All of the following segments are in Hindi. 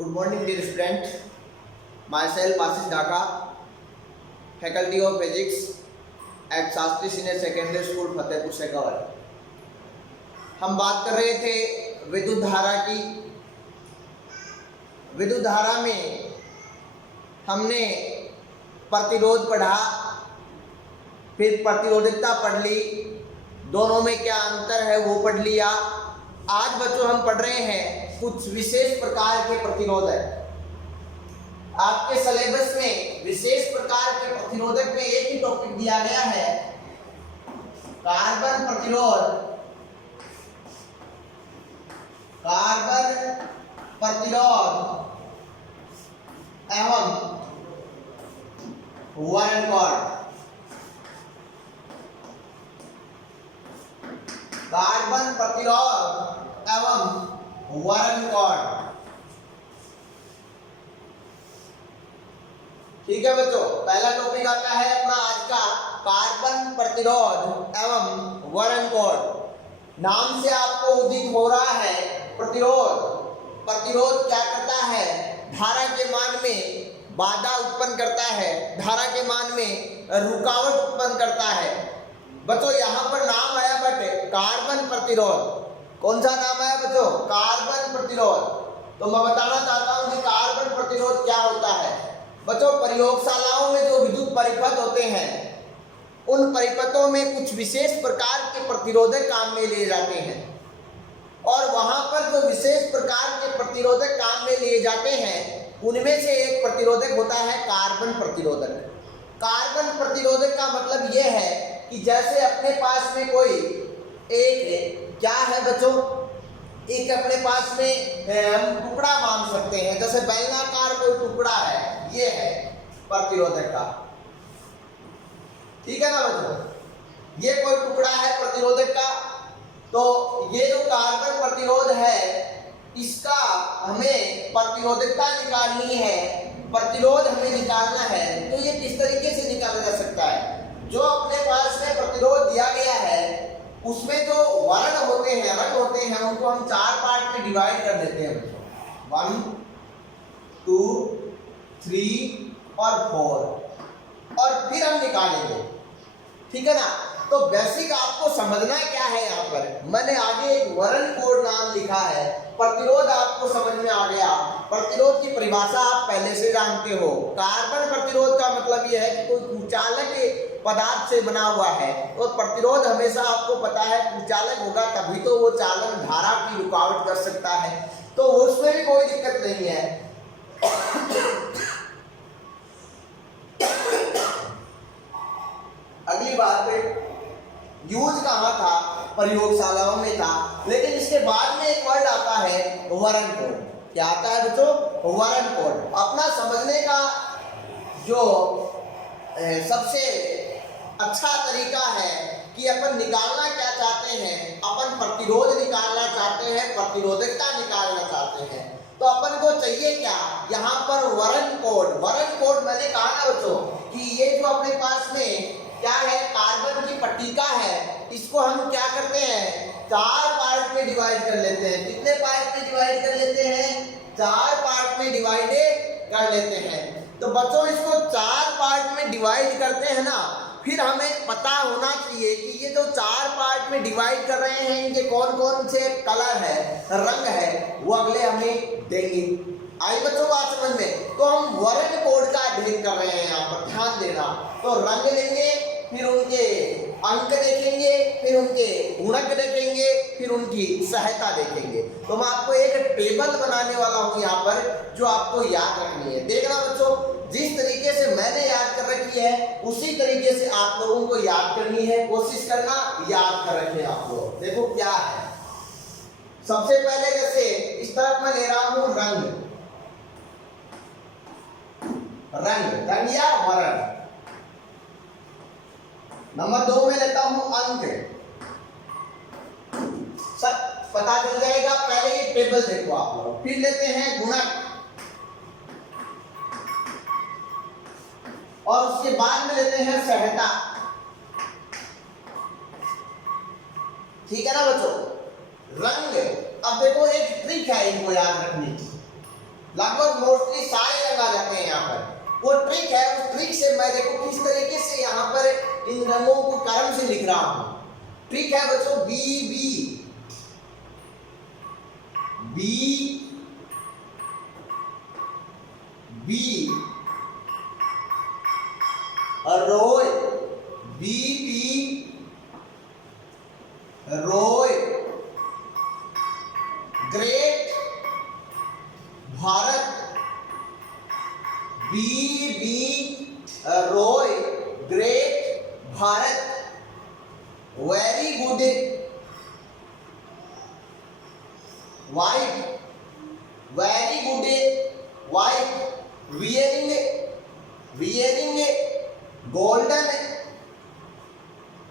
Good morning, dear student. Myself, Ashish Dhaka, Faculty of Physics at Shastri Senior Secondary School, Fatehpur Shekhawat. हम बात कर रहे थे विद्युत धारा की। विद्युत धारा में हमने प्रतिरोध पढ़ा, फिर प्रतिरोधकता पढ़ ली, दोनों में क्या अंतर है वो पढ़ लिया। आज बच्चों हम पढ़ रहे हैं कुछ विशेष प्रकार के प्रतिरोधक। आपके सिलेबस में विशेष प्रकार के प्रतिरोधक में एक ही टॉपिक दिया गया है, कार्बन प्रतिरोध। कार्बन प्रतिरोध एवं वर्णकोड। कार्बन प्रतिरोध एवं वर्णकोड। ठीक है बच्चों, पहला टॉपिक आता है अपना आज का कार्बन प्रतिरोध एवं वर्णकोड। नाम से आपको उदित हो रहा है प्रतिरोध। प्रतिरोध क्या करता है? धारा के मान में बाधा उत्पन्न करता है, धारा के मान में रुकावट उत्पन्न करता है। बच्चों यहाँ पर नाम आया बटे कार्बन प्रतिरोध। कौन सा नाम आया बच्चों? कार्बन प्रतिरोध। तो मैं बताना चाहता हूँ कि कार्बन प्रतिरोध क्या होता है। बच्चों प्रयोगशालाओं में जो विद्युत परिपथ होते हैं, उन परिपथों में कुछ विशेष प्रकार के प्रतिरोधक काम में लिए जाते हैं, और वहां पर जो विशेष प्रकार के प्रतिरोधक काम में लिए जाते हैं, उनमें से एक प्रतिरोधक होता है कार्बन प्रतिरोधक। कार्बन प्रतिरोधक का मतलब यह है कि जैसे अपने पास में कोई एक क्या है बच्चों, एक अपने पास में हम टुकड़ा मान सकते हैं, जैसे बेलनाकार कोई टुकड़ा है, ये है प्रतिरोधक का। ठीक है ना बच्चों, ये कोई टुकड़ा है प्रतिरोधक का। तो ये जो कार्बन प्रतिरोध है, इसका हमें प्रतिरोधकता निकालनी है, प्रतिरोध हमें निकालना है। तो ये किस तरीके से निकाला जा सकता है? जो अपने पास में प्रतिरोध दिया गया है, उसमें जो वर्ण होते हैं, रंग होते हैं, उनको हम चार पार्ट में डिवाइड कर देते हैं बच्चों। 1, 2, 3 और 4, और फिर हम निकालेंगे। ठीक है ना? तो बेसिक आपको समझना क्या है यहाँ पर। मैंने आगे एक वर्णकोड नाम लिखा है। प्रतिरोध आपको समझ में आ गया। प्रतिरोध की परिभाषा आप पहले से जानते हो। कार्बन प्रतिरोध का मतलब यह है कि कोई कुचालक पदार्थ से बना हुआ है। तो प्रतिरोध हमेशा आपको पता है कुचालक होगा, तभी तो वो चालन धारा की रुकावट कर सकता है। तो उसमें भी कोई दिक्कत नहीं है। अगली बात है, यूज कहाँ था? प्रयोगशालाओं में था। लेकिन इसके बाद में एक वर्ड आता है वर्णकोड। क्या आता है बच्चों? वर्णकोड। अपना समझने का जो सबसे अच्छा तरीका है कि अपन निकालना क्या चाहते हैं, अपन प्रतिरोध निकालना चाहते हैं, प्रतिरोधकता निकालना चाहते हैं। तो अपन को चाहिए क्या? यहाँ पर वर्णकोड। वर्णकोड मैंने कहा ना बच्चों कि ये जो अपने पास में क्या है, कार्बन की पट्टिका है, इसको हम क्या करते हैं, चार पार्ट में डिवाइड कर लेते हैं। कितने पार्ट में डिवाइड कर लेते हैं? चार पार्ट में डिवाइड कर लेते हैं। तो बच्चों इसको चार पार्ट में डिवाइड करते हैं ना, फिर हमें पता होना चाहिए कि ये जो चार पार्ट में डिवाइड कर रहे हैं, इनके कौन कौन से कलर है, रंग है, वो अगले हमें देंगे। आई बच्चों बात समझ में? तो हम वर्णकोड का अध्ययन कर रहे हैं, यहाँ पर ध्यान देना। तो रंग लेंगे, फिर उनके अंक देखेंगे, फिर उनके गुणक देखेंगे, फिर उनकी सहायता देखेंगे। तो मैं आपको एक टेबल बनाने वाला हूँ यहाँ पर, जो आपको याद रखनी है। देखना बच्चों, जिस तरीके से मैंने याद कर रखी है, उसी तरीके से आप लोगों को याद करनी है। कोशिश करना याद कर रखें आप लोग। देखो क्या है, सबसे पहले जैसे इस तरफ मैं ले रहा हूँ रंग, रंग या वर्ण। नंबर 2 में लेता हूं अंक। सब पता चल जाएगा। पहले ये टेबल देखो आप लोग। फिर लेते हैं गुणक, और उसके बाद में लेते हैं सहायता। ठीक है ना बच्चों? रंग। अब देखो एक ट्रिक है इनको याद रखने की। लगभग मोस्टली सारे रंग आ जाते हैं यहाँ पर। वो ट्रिक है, उस ट्रिक से मैं देखो किस तरीके से यहाँ पर इन रंगों को क्रम से लिख रहा हूं। ट्रिक है बच्चों, B B B B, Roy, B B रोय, ग्रेट भारत, बी बी रोय great Bharat, very good white, very good white, wearing wearing golden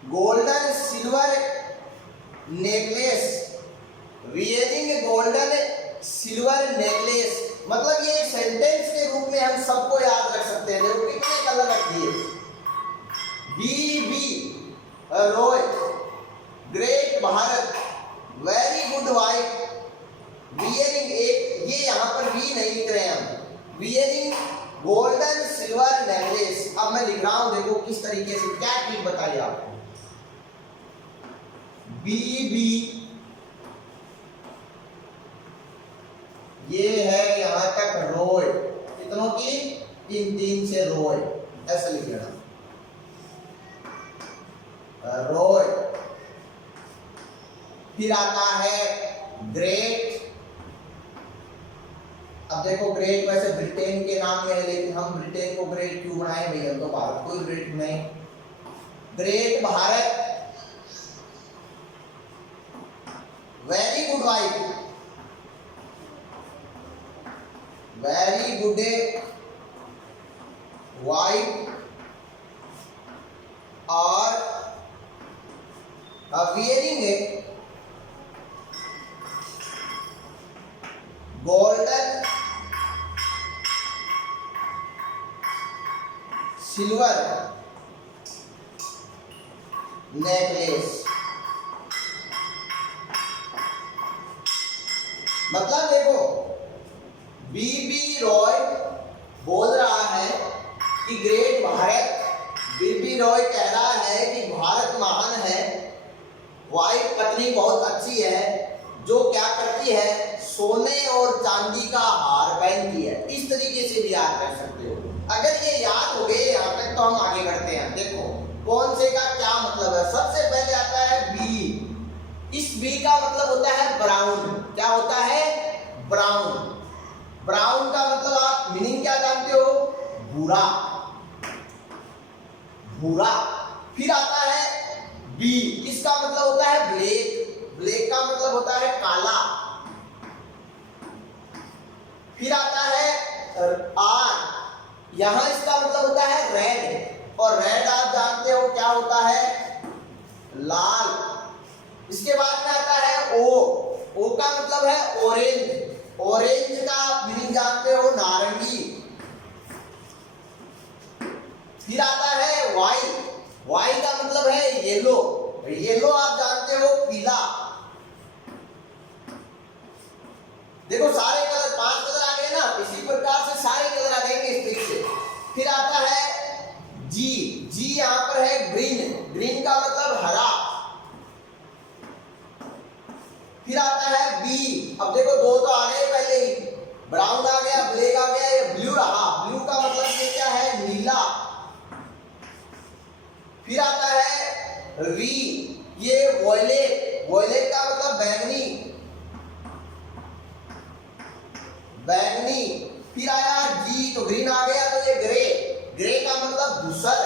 golden silver necklace, wearing golden silver necklace. मतलब ये सेंटेंस के रूप में हम सबको याद रख सकते हैं। देखो कितने कलर रख दिए, बी बी रोय great Bharat, very good white, wearing, एक ये यहाँ पर भी नहीं लिख रहे हैं हम, वियरिंग गोल्डन सिल्वर नेकलेस। अब मैं लिख रहा हूं, देखो किस तरीके से, क्या ट्रिक बताइए आपको। बी बी, ये है यहां तक रोय, कितनों की, इन तीन से रोय, ऐसा लिख लेना, रोय। फिर आता है ग्रेट। अब देखो ग्रेट वैसे ब्रिटेन के नाम में है, लेकिन हम ब्रिटेन को ग्रेट क्यों बनाए भैया, हम तो भारत को ग्रेट नहीं। Great Bharat, very good white, very good white, और वियरिंग गोल्डन सिल्वर नेकलेस। मतलब देखो बीबी रॉय बोल रहा है कि ग्रेट भारत, बीबी रॉय कह रहा है कि भारत महान है, वाइट पत्नी बहुत अच्छी है जो क्या करती है, सोने और चांदी का हार पहनती है। इस तरीके से भी याद कर सकते हो। अगर ये याद हो गए यहाँ तक तो हम आगे बढ़ते हैं। देखो कौन से का क्या मतलब है। सबसे पहले आता है बी। इस बी का मतलब होता है ब्राउन। क्या होता है, ब्राउन। ब्राउन का मतलब आप मीनिंग क्या जानते हो, भूरा, भूरा। फिर आता है बी, इसका मतलब होता है ब्लैक। ब्लैक का मतलब होता है काला। फिर आता है आर, यहां इसका मतलब होता है रेड, और रेड आप जानते हो क्या होता है, लाल। इसके बाद में आता है ओ। ओ का मतलब है ऑरेंज। ऑरेंज का मीनिंग जानते हो, नारंगी। फिर आता है वाई। वाई का मतलब है येलो। येलो आप जानते हो, पीला। देखो सारे कलर, 5 कलर आ गए ना, इसी प्रकार से सारे कलर आ जाएंगे इस ट्रिक से। फिर आता है जी। जी यहां पर है ग्रीन। ग्रीन का मतलब हरा। फिर आता है बी। अब देखो दो तो आ गए पहले ही, ब्राउन आ गया, ब्लैक आ गया, ये ब्लू रहा। ब्लू का मतलब ये क्या है, नीला। फिर आता है वी, ये वॉयलेट। वॉयलेट का मतलब बैंगनी, बैंगनी। फिर आया जी, तो ग्रीन आ गया, तो ये ग्रे। ग्रे का मतलब धूसर,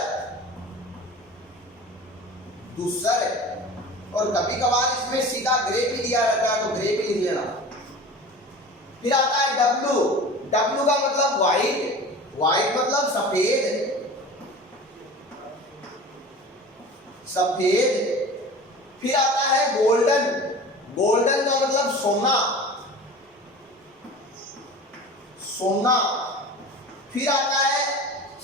धूसर। और कभी कभार इसमें सीधा ग्रे भी दिया रहता है, तो ग्रे भी लिख लेना। फिर आता है डब्लू। डब्लू का मतलब व्हाइट। व्हाइट मतलब सफेद, सफेद। फिर आता है गोल्डन। गोल्डन का मतलब सोना, सोना। फिर आता है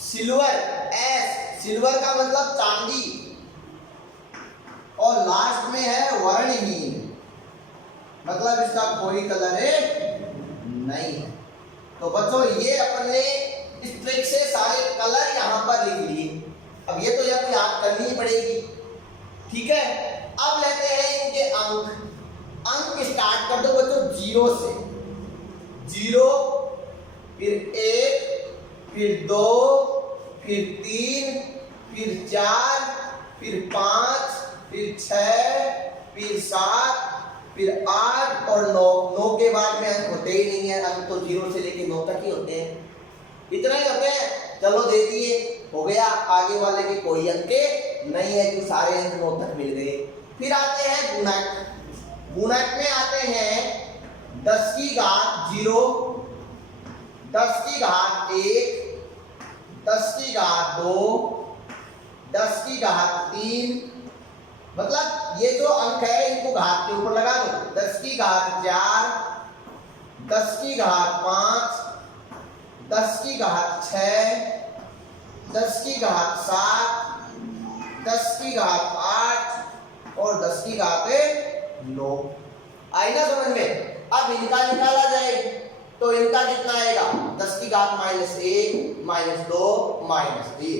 सिल्वर, एस। सिल्वर का मतलब चांदी। और लास्ट में है वर्णहीन, मतलब इसका कोई कलर नहीं है। तो बच्चों ये अपन ने इस ट्रिक से सारे कलर यहाँ पर लिख लिए। अब ये तो जब याद करनी ही पड़ेगी, ठीक है। अब लेते हैं इनके अंक। अंक स्टार्ट कर दो बच्चों 0 से। 0, फिर 1, फिर 2, फिर 3, फिर 4, फिर 5, फिर 6, फिर 7, फिर 8 और 9। 9 के बाद में अंक होते ही नहीं है, अंक तो 0 से लेके 9 तक ही होते हैं, इतना ही होते हैं। चलो दे दिए, हो गया। आगे वाले के कोई अंक नहीं है, तो सारे अंक 9 तक मिल गए। फिर आते हैं गुणक। गुणक में आते हैं 10 की घात 0, 10 की घात 1, 10 की घात 2, 10 की घात 3। मतलब ये जो अंक है इनको घात के ऊपर लगा दो। 10 की घात 4, 10 की घात 5, 10 की घात 6, 10 की घात 7, 10 की घात 8 और 10 की घात 9। आई ना समझ में? अब इनका निकाला जाए तो इनका कितना आएगा? 10 की घात -1, -2, -1,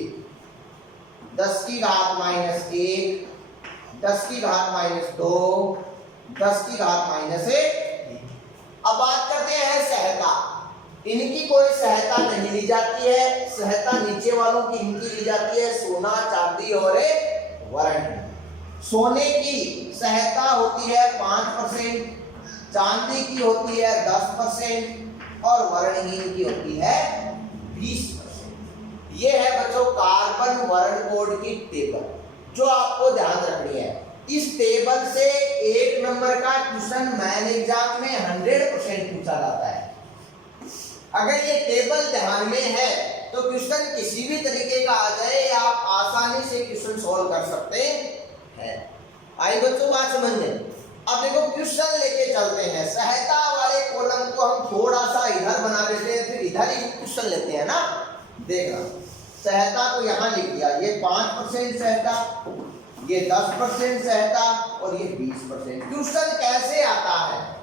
10 की घात -1, 10 की घात -2, 10 की घात -1। अब बात करते हैं सहायता। इनकी कोई सहायता नहीं ली जाती है, सहायता नीचे वालों की इनकी ली जाती है, सोना, चांदी और वर्ण। सोने की सहायता होती है 5%, चांदी की होती है 10% और वर्णहीन की होती है 20%। ये है बच्चों कार्बन वर्ण कोड की टेबल, जो आपको ध्यान रखनी है। इस टेबल से 1 नंबर का क्वेश्चन मेन एग्जाम में 100% पूछा जाता है। अगर ये टेबल ध्यान में है तो क्वेश्चन किसी भी तरीके का आ जाए, आप आसानी से क्वेश्चन सॉल्व कर सकते हैं। आई बच्चों बात समझ में? अब देखो क्वेश्चन लेके चलते हैं। सहायता वाले कॉलम को हम थोड़ा सा इधर बना देते हैं, फिर इधर ही क्वेश्चन लेते हैं ना। देखना, सहायता को यहाँ लिख दिया, ये 5% सहायता, ये 10% सहायता और ये 20%। क्वेश्चन कैसे आता है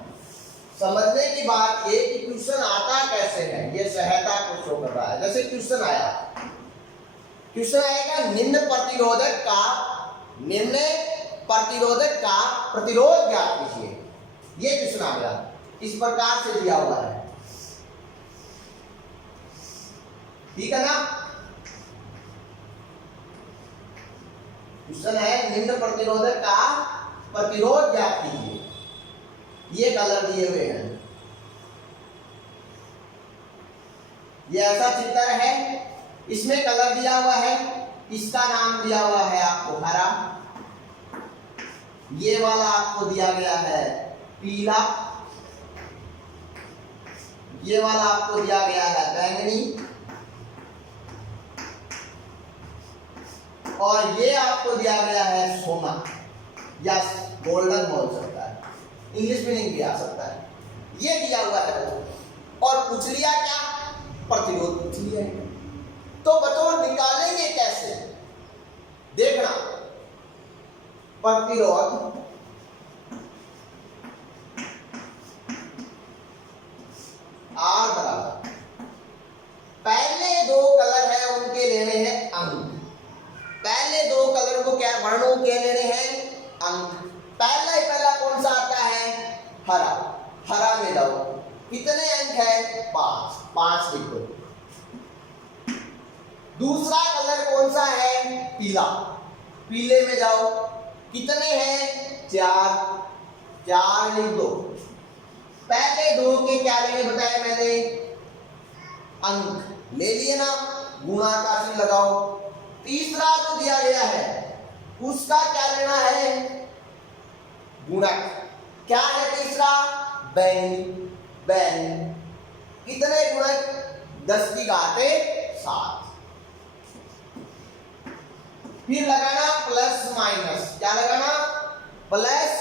समझने की बात ये कि क्वेश्चन आता कैसे है। ये सहायता को शो कर रहा है। जैसे क्वेश्चन आया, क्वेश्चन आएगा निम्न प्रतिरोधक का प्रतिरोध ज्ञात कीजिए। ये क्वेश्चन आ गया, इस प्रकार से दिया हुआ है, ठीक है ना। क्वेश्चन है निम्न प्रतिरोधक का प्रतिरोध ज्ञात कीजिए। ये कलर दिए हुए हैं, ये ऐसा चित्र है, इसमें कलर दिया हुआ है, इसका नाम दिया हुआ है आपको हरा, ये वाला आपको दिया गया है पीला, ये वाला आपको दिया गया है बैंगनी और ये आपको दिया गया है सोना या गोल्डन बोल सकता है, इंग्लिश मीनिंग भी आ सकता है। ये दिया हुआ है और पूछ लिया क्या? प्रतिरोध पूछ लिया है। तो बच्चों निकालेंगे कैसे? देखना, प्रतिरोध R बराबर, पहले 2 कलर है उनके लेने हैं अंक। पहले 2 कलर को क्या वर्णों के लेने हैं अंक। पहला कौन सा आता है? हरा। हरा में जाओ, कितने अंक है? 5, 5 लिख दो। दूसरा कलर कौन सा है? पीला। पीले में जाओ, कितने हैं? 4, 4 लिख दो। पहले 2 के क्या लेने बताया मैंने? अंक ले लिए ना, गुणा का चिन्ह लगाओ। तीसरा जो दिया गया है उसका क्या लेना है? गुणक। क्या है तीसरा? बैंगनी। बैंगनी कितने गुणक? 10 की घात 7। फिर लगाना प्लस माइनस। क्या लगाना? Plus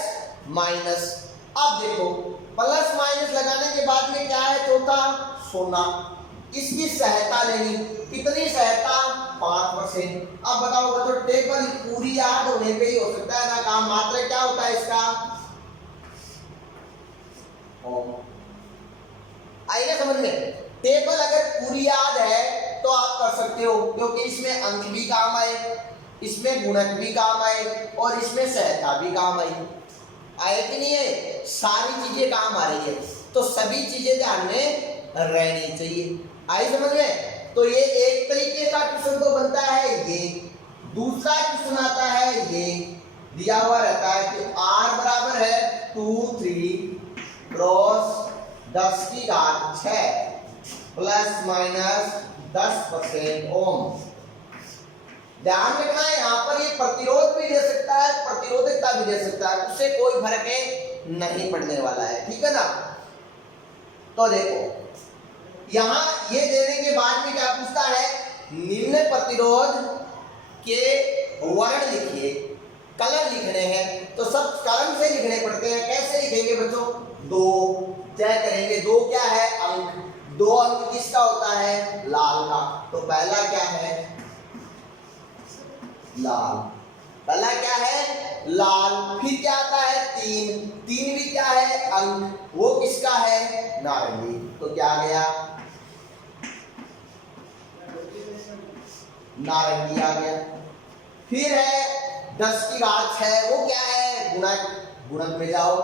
minus. अब देखो प्लस माइनस लगाने के बाद में क्या है? चौथा सोना। इसकी सहायता लेनी, कितनी सहायता? 5%। अब बताओ बच्चों, टेबल पूरी याद होने पे ही हो सकता है ना काम, मात्रा क्या होता है इसका? ओम। आइए समझ में, टेबल अगर पूरी याद है तो आप कर सकते हो, क्योंकि इसमें अंक भी काम आए, इसमें गुणक भी काम आए और इसमें सहता भी काम आई। आए कि नहीं है? सारी चीजें काम आ रही है, तो सभी चीजें ध्यान में रहनी चाहिए। आई समझ में? तो ये एक तरीके का क्वेश्चन तो बनता है ये। दूसरा क्वेश्चन आता है ये, दिया हुआ रहता है कि r बराबर है 2 3 क्रॉस 10⁶ प्लस माइनस 10% ओम। ध्यान रखना है यहाँ पर ये प्रतिरोध भी दे सकता है, प्रतिरोधकता भी दे सकता है, उससे कोई फर्क नहीं पड़ने वाला है, ठीक है ना। तो देखो यहाँ ये देने के बाद में क्या पूछता है, निम्न प्रतिरोध के वर्ण लिखिए। कलर लिखने हैं तो सब कलम से लिखने पड़ते हैं। कैसे लिखेंगे बच्चों? दो तय करेंगे। दो क्या है? अंक। दो अंक किसका होता है? लाल का। तो पहला क्या है? लाल। पहला क्या है? लाल। फिर क्या आता है? तीन। तीन भी क्या है? अंक। वो किसका है? नारंगी। तो क्या आ गया? नारंगी आ गया। फिर है 10⁶, वो क्या है? गुणक। गुणक में जाओ।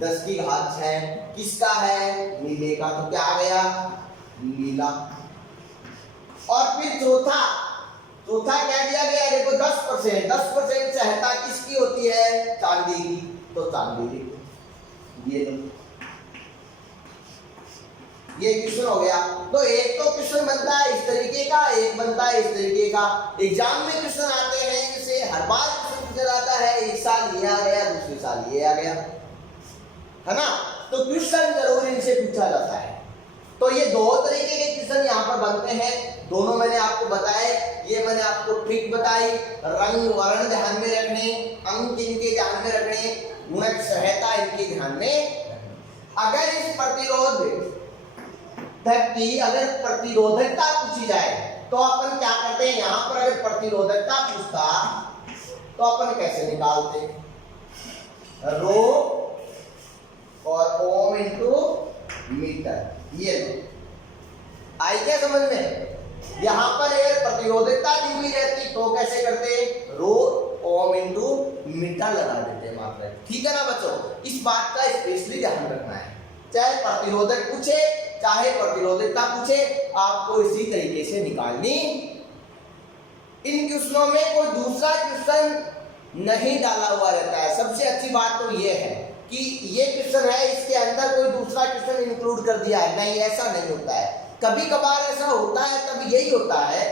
10⁶ किसका है? नीले का। तो क्या आ गया? नीला। और फिर चौथा, चौथा क्या दिया गया? देखो 10%। 10% सहता किसकी होती है? चांदी की। तो चांदी की। ये लो, ये क्वेश्चन हो गया। तो एक तो क्वेश्चन बनता है इस तरीके का, एक बनता है इस तरीके का। एग्जाम में क्वेश्चन आते हैं जैसे हर बार क्वेश्चन पूछा जाता है, एक साल ये आ गया, दूसरे साल ये आ गया, है ना। तो क्वेश्चन जरूर इनसे पूछा जाता है। तो ये दो तरीके के क्वेश्चन यहाँ पर बनते हैं। दोनों मैंने आपको बताए, ये मैंने आपको ट्रिक बताई। रंग वर्ण ध्यान में रखने, अंक इनके ध्यान में रखने, गुणक सहता इनके ध्यान में। अगर इस प्रतिरोध की अगर प्रतिरोधकता पूछी जाए तो अपन क्या करते हैं? यहाँ पर अगर प्रतिरोधकता पूछता तो अपन कैसे निकालते? रो और ओम इंटू मीटर। ये आई क्या समझ में? यहाँ पर अगर प्रतिरोधकता दी हुई रहती तो कैसे करते? रो ओम इंटू मीटर लगा देते मात्रा। ठीक है ना बच्चों? इस बात का स्पेशली ध्यान रखना है। चाहे प्रतिरोधक पूछे चाहे प्रतिरोधकता पूछे, आपको इसी तरीके से निकालनी। इन क्वेश्चनों में कोई दूसरा क्वेश्चन नहीं डाला हुआ रहता है। सबसे अच्छी बात तो ये है कि ये क्वेश्चन है, इसके अंदर कोई दूसरा क्वेश्चन इंक्लूड कर दिया है। नहीं, ऐसा नहीं होता है। कभी कभार ऐसा होता है, तब यही होता है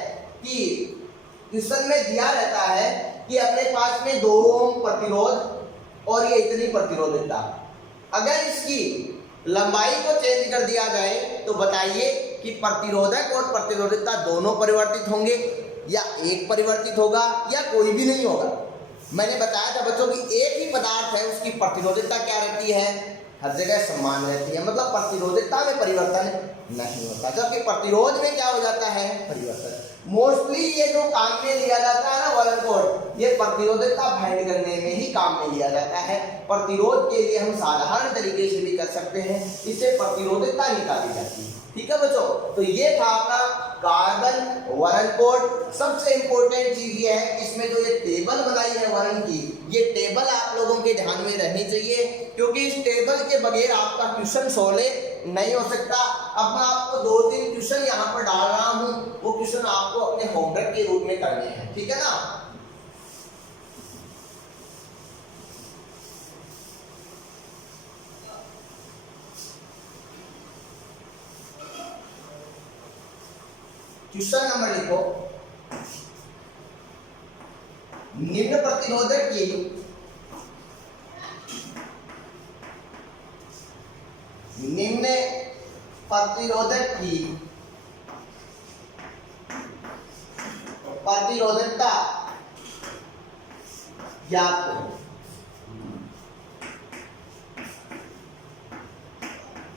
कि क्वेश्चन में दिया रहता है कि अपने पास में 2 ओम प्रतिरोध और ये इतनी प्रतिरोधकता। अगर इसकी लंबाई को चेंज कर दिया जाए तो बताइए कि प्रतिरोधक और प्रतिरोधकता दोनों परिवर्तित होंगे या एक परिवर्तित होगा या कोई भी नहीं होगा। मैंने बताया था बच्चों कि एक ही पदार्थ है, उसकी प्रतिरोधकता क्या रहती है? हर जगह समान रहती है, मतलब प्रतिरोधकता में परिवर्तन नहीं होता। जबकि प्रतिरोध में क्या हो जाता है? परिवर्तन। मोस्टली ये जो काम में लिया जाता है ना वर्ण कोड, ये प्रतिरोधकता फाइंड करने में ही काम में लिया जाता है। प्रतिरोध के लिए हम साधारण तरीके से भी कर सकते हैं, इससे प्रतिरोधकता निकाली जाती है। ठीक है बच्चों? तो ये था आपका कार्बन वर्ण कोड। सबसे इंपॉर्टेंट चीज ये है, इसमें जो ये टेबल बनाई है वर्ण की, ये टेबल आप लोगों के ध्यान में रहनी चाहिए, क्योंकि इस टेबल के बगैर आपका क्वेश्चन सोल्व नहीं हो सकता। अब मैं आपको 2-3 क्वेश्चन यहाँ पर डाल रहा हूँ, वो क्वेश्चन आपको अपने होमवर्क के रूप में करने हैं। ठीक है ना? क्वेश्चन नंबर लिखो, निम्न प्रतिरोधक की प्रतिरोधकता ज्ञात करो।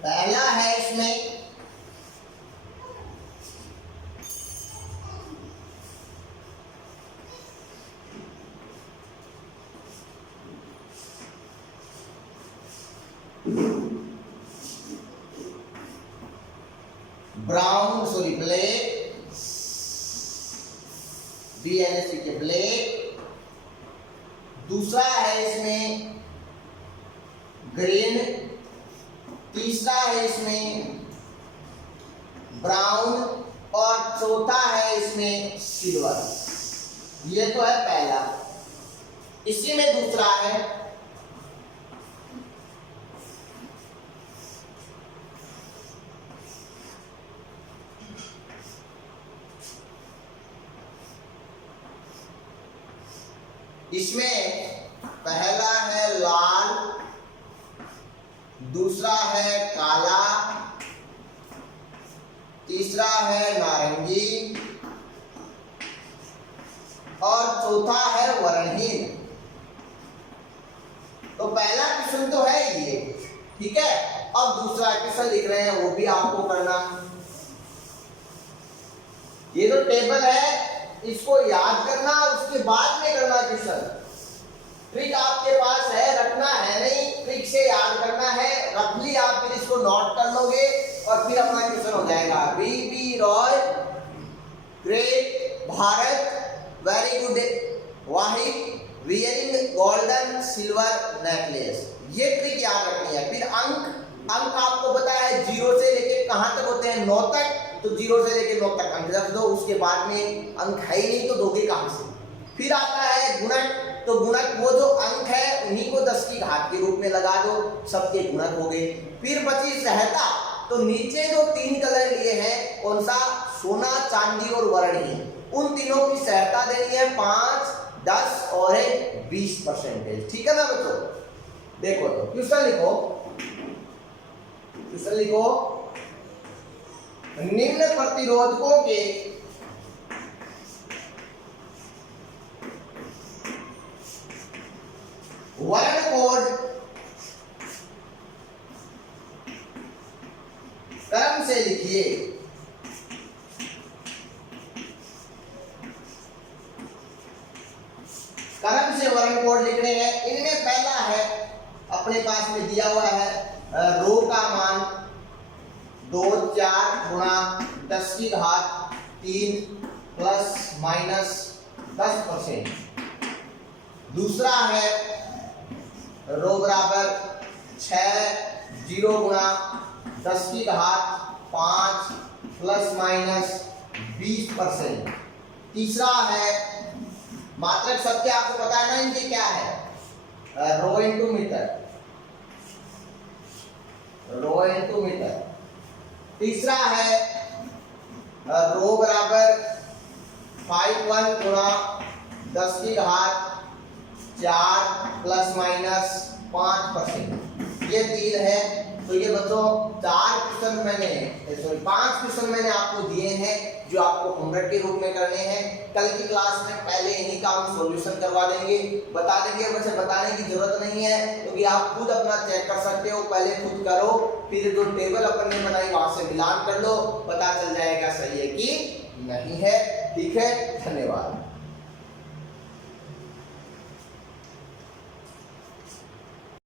पहला है इसमें ब्राउन सॉरी ब्लैक, BNSC के ब्लैक। दूसरा है इसमें ग्रीन, तीसरा है इसमें ब्राउन और चौथा है इसमें सिल्वर। ये तो है पहला। इसी में दूसरा है इसमें पहला है लाल, दूसरा है काला, तीसरा है नारंगी और चौथा है वर्णहीन। तो पहला क्वेश्चन तो है ये, ठीक है। अब दूसरा क्वेश्चन लिख रहे हैं, वो भी आपको करना। ये जो टेबल है इसको याद करना, उसके बाद में करना क्वेश्चन। ट्रिक आपके पास है, रखना है नहीं, ट्रिक से याद करना है। रख ली आप, फिर इसको नोट कर लोगे और फिर अपना क्वेश्चन हो जाएगा। BB Roy, great Bharat, very good Wahid, wearing golden silver necklace. ये ट्रिक याद रखनी है। फिर अंक आपको पता है 0 से लेके कहां तक होते हैं, 9 तक। तो 0 से लेके 9 तक अंक रख दो, उसके बाद में अंक है ही नहीं तो दोगे कहां से। फिर आता है गुणक। तो गुणक वो जो अंक है उन्हीं को 10 की घात के रूप में लगा दो, सबके गुणक हो गए। फिर बची सहता। तो नीचे जो 3 कलर लिए हैं, कौन सा, सोना, चांदी और वर्णहीन, उन तीनों की सहता देनी है 5, 10 और 20%। ठीक है ना बच्चों। देखो तो क्वेश्चन लिखो, निम्न प्रतिरोधकों के वर्ण कोड क्रम से लिखिए। क्रम से वर्ण कोड लिखने हैं। इनमें पहला है, अपने पास में दिया हुआ है रो का मान 2, 4 गुणा 10 की घात 3 प्लस माइनस 10%। दूसरा है रो बराबर 6 0 गुणा 10 की घात 5 प्लस माइनस 20%। तीसरा है मात्रक सत्य, आपको पता है ना इनके क्या है, rho into metre, rho into metre. तीसरा है रो बराबर 5 गुणा 10 की घात 4 प्लस माइनस 5%। ये 3 है। तो ये बच्चों 5 क्वेश्चन मैंने आपको दिए हैं जो आपको होमवर्क के रूप में करने हैं। कल की क्लास में पहले इन्हीं का हम सॉल्यूशन करवा देंगे, बता देंगे। वैसे बताने की जरूरत नहीं है क्योंकि आप खुद अपना चेक कर सकते हो। पहले खुद करो, फिर जो टेबल अपन ने बनाई वहां से मिलान कर लो, पता चल जाएगा सही है कि नहीं है। ठीक है, धन्यवाद।